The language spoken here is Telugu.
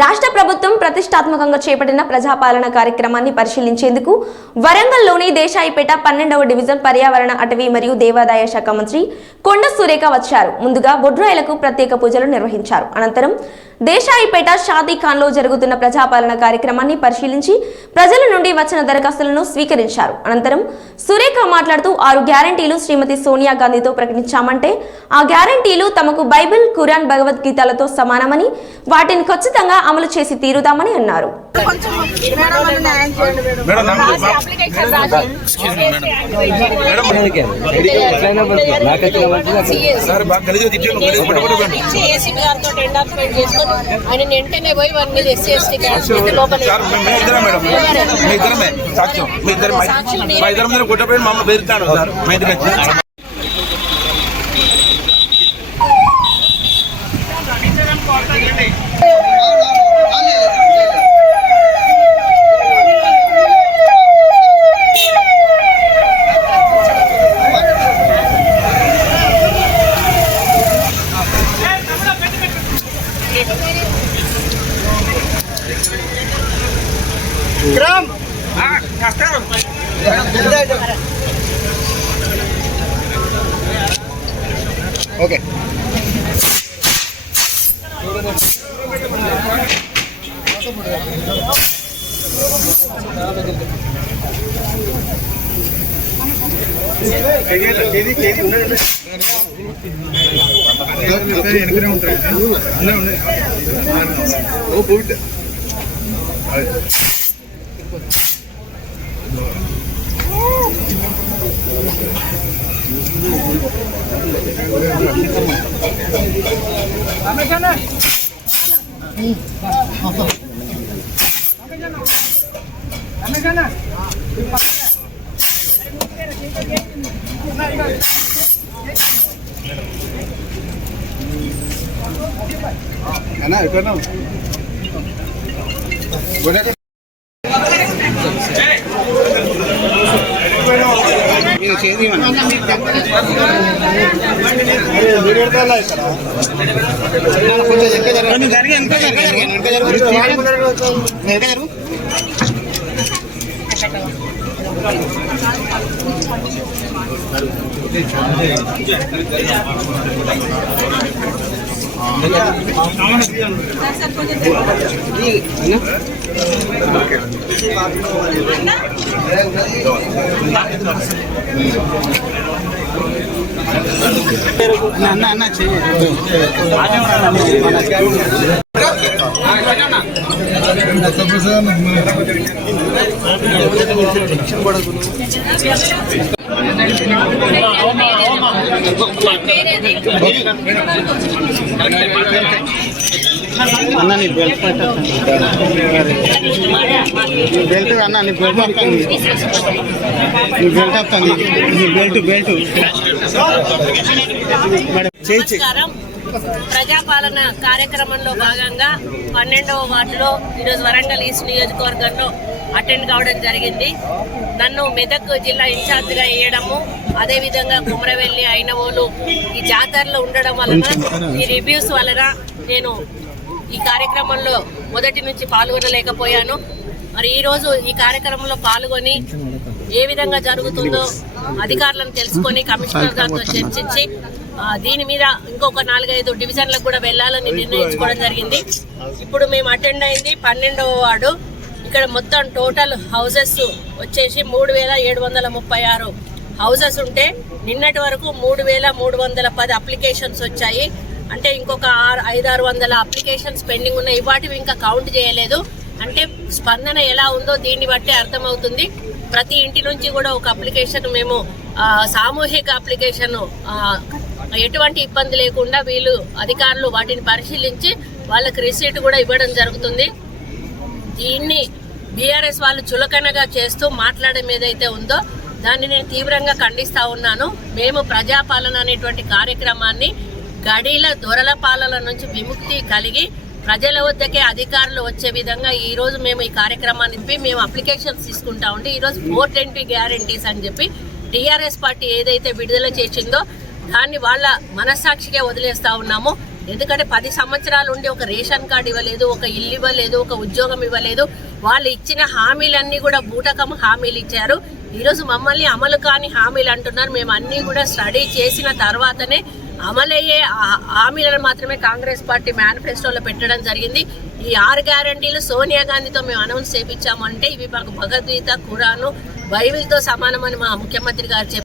రాష్ట్ర ప్రభుత్వం ప్రతిష్టాత్మకంగా చేపట్టిన ప్రజాపాలన కార్యక్రమాన్ని పరిశీలించేందుకు వరంగల్లోని దేశాయిపేట 12వ డివిజన్ పర్యావరణ అటవీ మరియు దేవాదాయ శాఖ మంత్రి కొండ సురేఖ వచ్చారు. ముందుగా బొడ్రాయిలకు ప్రత్యేక పూజలు నిర్వహించారు. అనంతరం దేశాయిపేట షాదీ ఖాన్లో జరుగుతున్న ప్రజాపాలన కార్యక్రమాన్ని పరిశీలించి ప్రజల నుండి వచ్చిన దరఖాస్తులను స్వీకరించారు. అనంతరం సురేఖ మాట్లాడుతూ 6 గ్యారంటీలు శ్రీమతి సోనియా గాంధీతో ప్రకటించామంటే ఆ గ్యారంటీలు తమకు బైబిల్, ఖురాన్, భగవద్గీతలతో సమానమని వాటిని ఖచ్చితంగా అమలు చేసి తీరుదామని అన్నారు. ఆయన వెంటనే పోయి వారి మీద ఎస్సీ ఓకే అన్నా ఇక్కడ అన్న అన్న అన్న నీ బెల్ట్ పెట్టండి బెల్ట్ అన్న నీ బెల్ట్ వస్తుంది నీ బెల్ట్ వస్తుంది నీ బెల్ట్ ప్రజాపాలన కార్యక్రమంలో భాగంగా 12వ వార్డులో ఈరోజు వరంగల్ ఈస్ట్ నియోజకవర్గంలో అటెండ్ కావడం జరిగింది. నన్ను మెదక్ జిల్లా ఇన్ఛార్జిగా వేయడము, అదేవిధంగా కుమ్రవెల్లి, ఐనవోలు ఈ జాతరలో ఉండడం వలన, ఈ రివ్యూస్ వలన నేను ఈ కార్యక్రమంలో మొదటి నుంచి పాల్గొనలేకపోయాను. మరి ఈరోజు ఈ కార్యక్రమంలో పాల్గొని ఏ విధంగా జరుగుతుందో అధికారులను తెలుసుకొని కమిషనర్ గారితో చర్చించి దీని మీద ఇంకొక 4-5 డివిజన్లకు కూడా వెళ్లాలని నిర్ణయించుకోవడం జరిగింది. ఇప్పుడు మేము అటెండ్ అయింది 12వ వార్డు. ఇక్కడ మొత్తం టోటల్ హౌసెస్ వచ్చేసి 3736 హౌసెస్ ఉంటే నిన్నటి వరకు 3310 అప్లికేషన్స్ వచ్చాయి. అంటే ఇంకొక 500-600 అప్లికేషన్స్ పెండింగ్ ఉన్నాయి. వాటివి ఇంకా కౌంట్ చేయలేదు. అంటే స్పందన ఎలా ఉందో దీన్ని బట్టి అర్థమవుతుంది. ప్రతి ఇంటి నుంచి కూడా ఒక అప్లికేషన్ మేము సామూహిక అప్లికేషన్ ఎటువంటి ఇబ్బంది లేకుండా వీళ్ళు అధికారులు వాటిని పరిశీలించి వాళ్ళకి రిసీట్ కూడా ఇవ్వడం జరుగుతుంది. దీన్ని బీఆర్ఎస్ వాళ్ళు చులకనగా చేస్తూ మాట్లాడడం ఏదైతే ఉందో దాన్ని నేను తీవ్రంగా ఖండిస్తా ఉన్నాను. మేము ప్రజాపాలన అనేటువంటి కార్యక్రమాన్ని గడీల దొరల పాలన నుంచి విముక్తి కలిగి ప్రజల వద్దకే అధికారులు వచ్చే విధంగా ఈ రోజు మేము ఈ కార్యక్రమాన్ని మేము అప్లికేషన్స్ తీసుకుంటా ఉంటే ఈ రోజు 420 గ్యారంటీస్ అని చెప్పి టీఆర్ఎస్ పార్టీ ఏదైతే విడుదల చేసిందో దాన్ని వాళ్ళ మనస్సాక్షిగా వదిలేస్తా ఉన్నాము. ఎందుకంటే 10 సంవత్సరాలు ఉండి ఒక రేషన్ కార్డు ఇవ్వలేదు, ఒక ఇల్లు ఇవ్వలేదు, ఒక ఉద్యోగం ఇవ్వలేదు. వాళ్ళు ఇచ్చిన హామీలన్నీ కూడా బూటకం హామీలు ఇచ్చారు. ఈరోజు మమ్మల్ని అమలు కాని హామీలు అంటున్నారు. మేము అన్నీ కూడా స్టడీ చేసిన తర్వాతనే అమలయ్యే హామీలను మాత్రమే కాంగ్రెస్ పార్టీ మేనిఫెస్టోలో పెట్టడం జరిగింది. ఈ 6 గ్యారంటీలు సోనియా గాంధీతో మేము అనౌన్స్ చేయించాము అంటే ఇవి మాకు భగవద్గీత, ఖురాను, బైబిల్తో సమానమని మా ముఖ్యమంత్రి గారు చెప్పారు.